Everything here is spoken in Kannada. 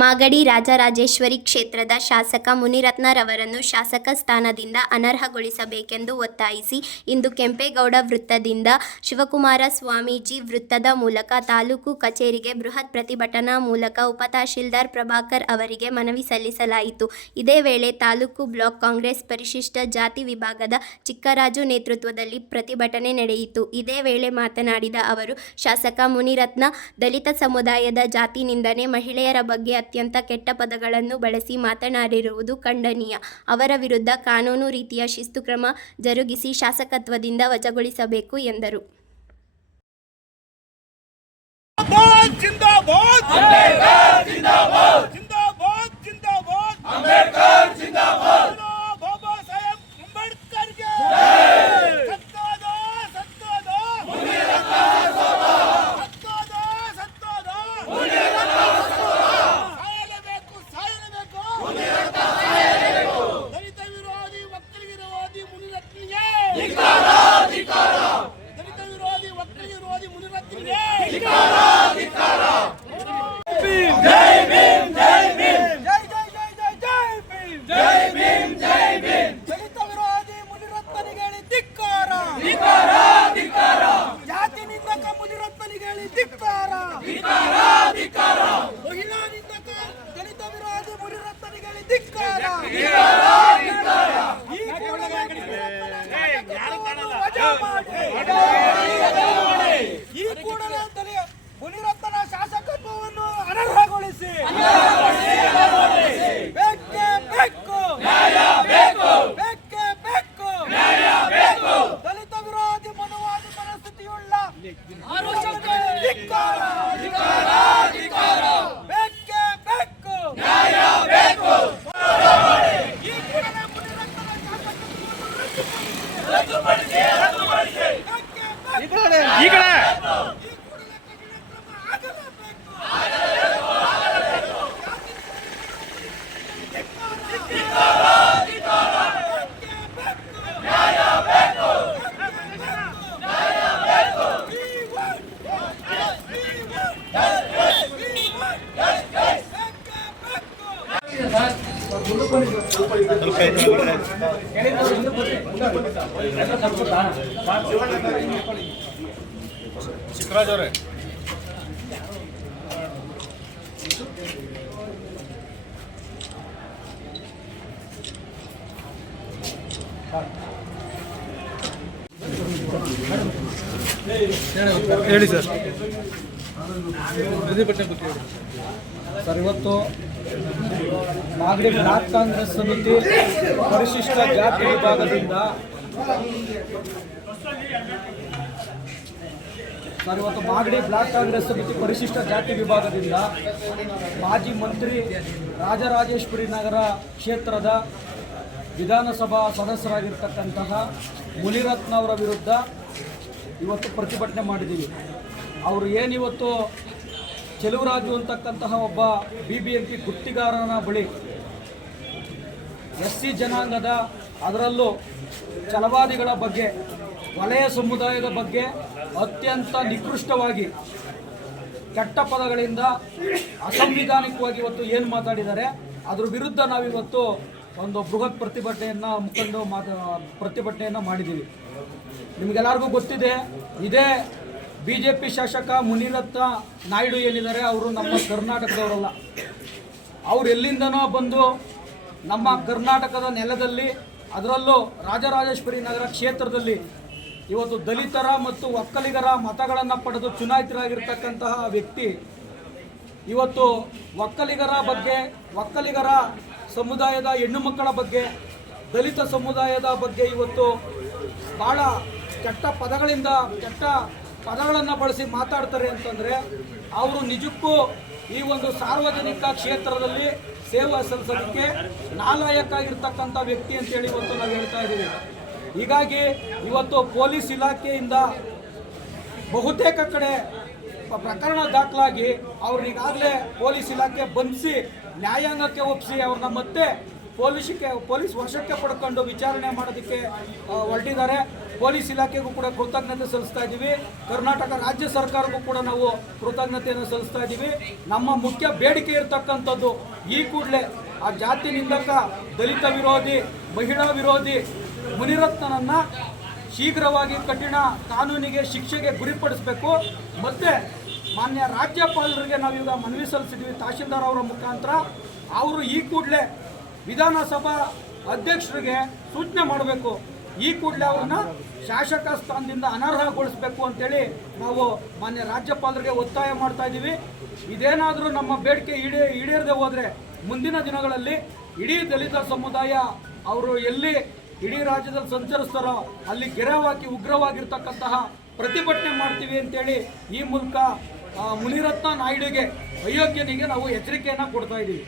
ಮಾಗಡಿ ರಾಜರಾಜೇಶ್ವರಿ ಕ್ಷೇತ್ರದ ಶಾಸಕ ಮುನಿರತ್ನರವರನ್ನು ಶಾಸಕ ಸ್ಥಾನದಿಂದ ಅನರ್ಹಗೊಳಿಸಬೇಕೆಂದು ಒತ್ತಾಯಿಸಿ ಇಂದು ಕೆಂಪೇಗೌಡ ವೃತ್ತದಿಂದ ಶಿವಕುಮಾರ ಸ್ವಾಮೀಜಿ ವೃತ್ತದ ಮೂಲಕ ತಾಲೂಕು ಕಚೇರಿಗೆ ಬೃಹತ್ ಪ್ರತಿಭಟನಾ ಮೂಲಕ ಉಪತಹಶೀಲ್ದಾರ್ ಪ್ರಭಾಕರ್ ಅವರಿಗೆ ಮನವಿ ಸಲ್ಲಿಸಲಾಯಿತು. ಇದೇ ವೇಳೆ ತಾಲೂಕು ಬ್ಲಾಕ್ ಕಾಂಗ್ರೆಸ್ ಪರಿಶಿಷ್ಟ ಜಾತಿ ವಿಭಾಗದ ಚಿಕ್ಕರಾಜು ನೇತೃತ್ವದಲ್ಲಿ ಪ್ರತಿಭಟನೆ ನಡೆಯಿತು. ಇದೇ ವೇಳೆ ಮಾತನಾಡಿದ ಅವರು, ಶಾಸಕ ಮುನಿರತ್ನ ದಲಿತ ಸಮುದಾಯದ ಜಾತಿ ನಿಂದನೆ, ಮಹಿಳೆಯರ ಬಗ್ಗೆ ಅತ್ಯಂತ ಕೆಟ್ಟ ಪದಗಳನ್ನು ಬಳಸಿ ಮಾತನಾಡಿರುವುದು ಖಂಡನೀಯ. ಅವರ ವಿರುದ್ಧ ಕಾನೂನು ರೀತಿಯ ಶಿಸ್ತು ಕ್ರಮ ಜರುಗಿಸಿ ಶಾಸಕತ್ವದಿಂದ ವಜಾಗೊಳಿಸಬೇಕು ಎಂದರು. ಈ ಕೂಡಲೇ ಮುನಿರತ್ನ ಶಾಸಕತ್ವವನ್ನು ಅನರ್ಹಗೊಳಿಸಿ ಬೇಕೇ ಬೇಕು, ಬೇಕೇ ಬೇಕು. ದಲಿತ ವಿರೋಧಿ ಮನುವಾದಿ ಮನಸ್ಥಿತಿಯುಳ್ಳ ಧಿಕ್ಕಾರ, ಬೇಕೇ ಬೇಕು. ಈ ಕೂಡಲೇ ಮುನಿರತ್ನ ಚಿಕ್ಕರಾಜ್ ಅವರೇ, ಹೇಳಿ ಸರ್. ಸರ್, ಇವತ್ತು ಮಾಗಡಿ ಬ್ಲಾಕ್ ಕಾಂಗ್ರೆಸ್ ಸಮಿತಿ ಪರಿಶಿಷ್ಟ ಜಾತಿ ವಿಭಾಗದಿಂದ ಮಾಗಡಿ ಬ್ಲಾಕ್ ಕಾಂಗ್ರೆಸ್ ಸಮಿತಿ ಪರಿಶಿಷ್ಟ ಜಾತಿ ವಿಭಾಗದಿಂದ ಮಾಜಿ ಮಂತ್ರಿ ರಾಜರಾಜೇಶ್ವರಿ ನಗರ ಕ್ಷೇತ್ರದ ವಿಧಾನಸಭಾ ಸದಸ್ಯರಾಗಿರ್ತಕ್ಕಂತಹ ಮುನಿರತ್ನ ಅವರ ವಿರುದ್ಧ ಇವತ್ತು ಪ್ರತಿಭಟನೆ ಮಾಡಿದ್ದೀವಿ. ಅವರು ಏನಿವತ್ತು ಚೆಲುವರಾಜು ಅಂತಕ್ಕಂತಹ ಒಬ್ಬ BBMP ಗುತ್ತಿಗಾರನ ಬಳಿ SC ಜನಾಂಗದ, ಅದರಲ್ಲೂ ಛಲವಾದಿಗಳ ಬಗ್ಗೆ, ವಲಯ ಸಮುದಾಯದ ಬಗ್ಗೆ ಅತ್ಯಂತ ನಿಕೃಷ್ಟವಾಗಿ ಕೆಟ್ಟ ಪದಗಳಿಂದ ಅಸಂವಿಧಾನಿಕವಾಗಿ ಇವತ್ತು ಏನು ಮಾತಾಡಿದ್ದಾರೆ, ಅದ್ರ ವಿರುದ್ಧ ನಾವಿವತ್ತು ಒಂದು ಬೃಹತ್ ಪ್ರತಿಭಟನೆಯನ್ನು ಮಾಡಿದ್ದೀವಿ. ನಿಮಗೆಲ್ಲರಿಗೂ ಗೊತ್ತಿದೆ, ಇದೇ BJP ಶಾಸಕ ಮುನಿರತ್ನ ನಾಯ್ಡು ಏನಿದ್ದಾರೆ, ಅವರು ನಮ್ಮ ಕರ್ನಾಟಕದವರಲ್ಲ. ಅವರು ಎಲ್ಲಿಂದನೋ ಬಂದು ನಮ್ಮ ಕರ್ನಾಟಕದ ನೆಲದಲ್ಲಿ, ಅದರಲ್ಲೂ ರಾಜರಾಜೇಶ್ವರಿ ನಗರ ಕ್ಷೇತ್ರದಲ್ಲಿ ಇವತ್ತು ದಲಿತರ ಮತ್ತು ಒಕ್ಕಲಿಗರ ಮತಗಳನ್ನು ಪಡೆದು ಚುನಾಯಿತರಾಗಿರ್ತಕ್ಕಂತಹ ವ್ಯಕ್ತಿ ಇವತ್ತು ಒಕ್ಕಲಿಗರ ಬಗ್ಗೆ, ಒಕ್ಕಲಿಗರ ಸಮುದಾಯದ ಹೆಣ್ಣು ಮಕ್ಕಳ ಬಗ್ಗೆ, ದಲಿತ ಸಮುದಾಯದ ಬಗ್ಗೆ ಇವತ್ತು ಭಾಳ ಕೆಟ್ಟ ಪದಗಳನ್ನು ಬಳಸಿ ಮಾತಾಡ್ತಾರೆ ಅಂತಂದರೆ, ಅವರು ನಿಜಕ್ಕೂ ಈ ಒಂದು ಸಾರ್ವಜನಿಕ ಕ್ಷೇತ್ರದಲ್ಲಿ ಸೇವೆ ಸಲ್ಲಿಸೋದಕ್ಕೆ ನಾಲಾಯಕ್ಕಾಗಿರ್ತಕ್ಕಂಥ ವ್ಯಕ್ತಿ ಅಂತೇಳಿ ಇವತ್ತು ನಾವು ಹೇಳ್ತಾ ಇದ್ದೀವಿ. ಹೀಗಾಗಿ ಇವತ್ತು ಪೊಲೀಸ್ ಇಲಾಖೆಯಿಂದ ಬಹುತೇಕ ಕಡೆ ಪ್ರಕರಣ ದಾಖಲಾಗಿ ಅವ್ರನ್ನೀಗಾಗಲೇ ಪೊಲೀಸ್ ಇಲಾಖೆ ಬಂಧಿಸಿ ನ್ಯಾಯಾಂಗಕ್ಕೆ ಒಪ್ಪಿಸಿ ಅವ್ರನ್ನ ಮತ್ತೆ ಪೊಲೀಸ್ ವಶಕ್ಕೆ ಪಡ್ಕೊಂಡು ವಿಚಾರಣೆ ಮಾಡೋದಕ್ಕೆ ಹೊರಟಿದ್ದಾರೆ. ಪೊಲೀಸ್ ಇಲಾಖೆಗೂ ಕೂಡ ಕೃತಜ್ಞತೆ ಸಲ್ಲಿಸ್ತಾ ಇದ್ದೀವಿ. ಕರ್ನಾಟಕ ರಾಜ್ಯ ಸರ್ಕಾರಕ್ಕೂ ಕೂಡ ನಾವು ಕೃತಜ್ಞತೆಯನ್ನು ಸಲ್ಲಿಸ್ತಾ ಇದ್ದೀವಿ. ನಮ್ಮ ಮುಖ್ಯ ಬೇಡಿಕೆ ಇರತಕ್ಕಂಥದ್ದು ಈ ಕೂಡಲೇ ಆ ಜಾತಿ ನಿಂದಕ, ದಲಿತ ವಿರೋಧಿ, ಮಹಿಳಾ ವಿರೋಧಿ ಮುನಿರತ್ನನನ್ನು ಶೀಘ್ರವಾಗಿ ಕಠಿಣ ಕಾನೂನಿಗೆ ಶಿಕ್ಷೆಗೆ ಗುರಿಪಡಿಸಬೇಕು. ಮತ್ತು ಮಾನ್ಯ ರಾಜ್ಯಪಾಲರಿಗೆ ನಾವೀಗ ಮನವಿ ಸಲ್ಲಿಸಿದ್ವಿ ತಹಶೀಲ್ದಾರ್ ಅವರ ಮುಖಾಂತರ. ಅವರು ಈ ಕೂಡಲೇ ವಿಧಾನಸಭಾ ಅಧ್ಯಕ್ಷರಿಗೆ ಸೂಚನೆ ಮಾಡಬೇಕು, ಈ ಕೂಡಲೇ ಅವ್ರನ್ನ ಶಾಸಕ ಸ್ಥಾನದಿಂದ ಅನರ್ಹಗೊಳಿಸಬೇಕು ಅಂತೇಳಿ ನಾವು ಮಾನ್ಯ ರಾಜ್ಯಪಾಲರಿಗೆ ಒತ್ತಾಯ ಮಾಡ್ತಾ ಇದ್ದೀವಿ. ಇದೇನಾದರೂ ನಮ್ಮ ಬೇಡಿಕೆ ಈಡೇರದೆ ಹೋದರೆ ಮುಂದಿನ ದಿನಗಳಲ್ಲಿ ಇಡೀ ದಲಿತ ಸಮುದಾಯ ಅವರು ಎಲ್ಲಿ ಇಡೀ ರಾಜ್ಯದಲ್ಲಿ ಸಂಚರಿಸ್ತಾರೋ ಅಲ್ಲಿ ಗೆರವಾಗಿ ಉಗ್ರವಾಗಿರ್ತಕ್ಕಂತಹ ಪ್ರತಿಭಟನೆ ಮಾಡ್ತೀವಿ ಅಂತೇಳಿ ಈ ಮೂಲಕ ಮುನಿರತ್ನ ನಾಯ್ಡುಗೆ, ಅಯೋಗ್ಯನಿಗೆ ನಾವು ಎಚ್ಚರಿಕೆಯನ್ನು ಕೊಡ್ತಾ ಇದ್ದೀವಿ.